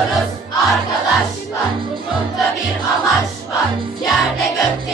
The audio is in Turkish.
yaşıyoruz arkadaşlar. Bunda bir amaç var. Yerde gökte